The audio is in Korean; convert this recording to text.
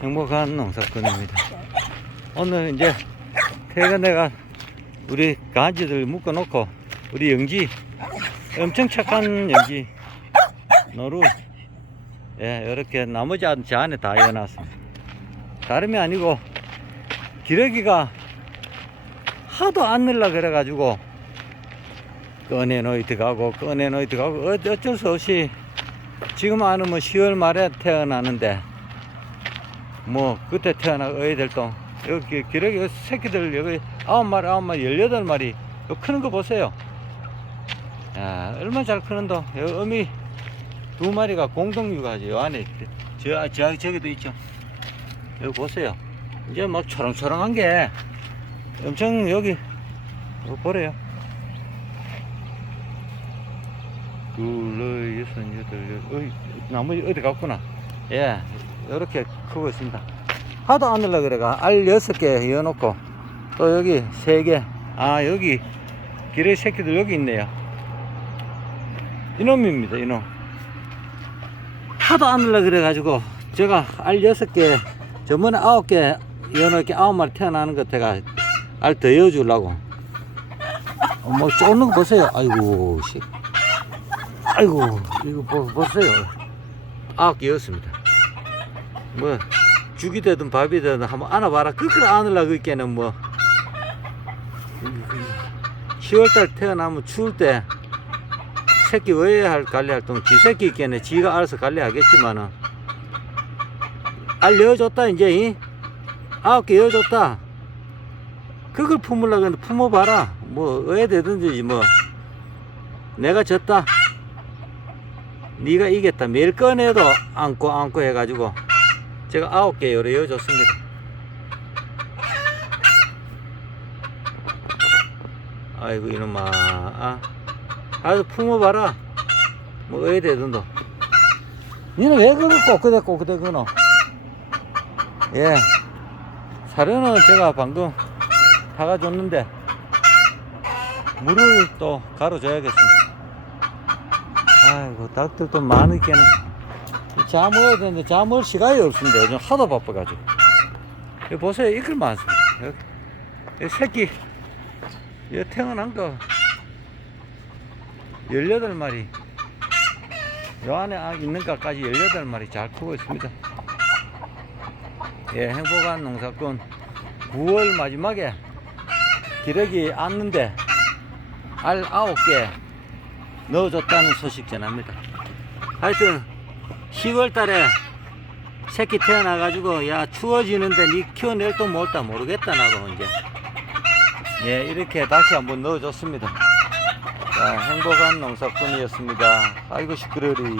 행복한 농사꾼입니다. 오늘 이제 퇴근 내가 우리 가지들 묶어놓고 우리 영지 엄청 착한 영지 노루 예 이렇게 나머지 안- 저 안에 다 이어놨습니다. 다름이 아니고 기러기가 하도 안 늘라 그래가지고 꺼내놓이 들어가고 꺼내놓이 들어가고 어- 어쩔 수 없이 지금 안으면 뭐 10월 말에 태어나는데 뭐 그때 태어나 어이들동 여기 기러기 새끼들 여기 아홉 마리 아홉 마리 열여덟 마리 요 크는 거 보세요. 야 얼마나 잘 크는도. 여기 어미 두 마리가 공동 육아지 요 안에 저, 저 저기도 있죠. 여기 보세요. 이제 막 초롱초롱한 게 엄청 여기 보래요. 둘, 여섯, 여덟, 여- 어이, 나머지 어디 갔구나. 예, 이렇게 크고 있습니다. 하도 안 늘라 그래가 알 여섯 개 이어놓고 또 여기 세 개. 아, 여기 기레 새끼들 여기 있네요. 이놈입니다, 이놈. 하도 안 늘라 그래 가지고 제가 알 여섯 개, 저번에 아홉 개 이어놓게 아홉 마리 태어나는 것 제가 알 더 이어주려고. 어, 뭐 쫓는 거 보세요. 아이고, 씨. 아이고 이거 보, 보세요 아홉 개였습니다 뭐 죽이 되든 밥이 되든 한번 안아봐라. 그걸 안으려고 있게는 뭐. 10월달 태어나면 추울 때 새끼 왜할 관리활동 지 새끼 있겠네. 지가 알아서 관리하겠지만은. 알 여줬다 이제 이? 아홉 개 여줬다. 그걸 품으려고 했는데 품어봐라. 뭐왜 되든지 뭐. 내가 졌다. 네가 이겼다. 매일 꺼내도 안고 안고 해가지고 제가 아홉 개 요래 여줬습니다. 아이고 이놈아. 아, 아주 품어봐라. 뭐 어디 되든도. 니는 왜 그걸 꼬끄대 꼬끄대 그노 예. 사료는 제가 방금 타가줬는데 물을 또 가로줘야겠습니다. 아이고 닭들도 많으니까는 자 먹어야 되는데 자 먹을 시간이 없습니다. 요즘 하도 바빠가지고. 여기 보세요. 이걸 많습니다. 여기, 여기 새끼. 여기 태어난 거. 18마리. 요 안에 아- 있는 것까지 18마리 잘 크고 있습니다. 예 행복한 농사꾼. 9월 마지막에 기러기 앉는데 알 9개 넣어줬다는 소식 전합니다. 하여튼 10월 달에 새끼 태어나가지고 야 추워지는데 니 키워낼도 못다 모르겠다 나도 이제 예 이렇게 다시 한번 넣어줬습니다. 자, 행복한 농사꾼이었습니다. 아이고 시끄러리.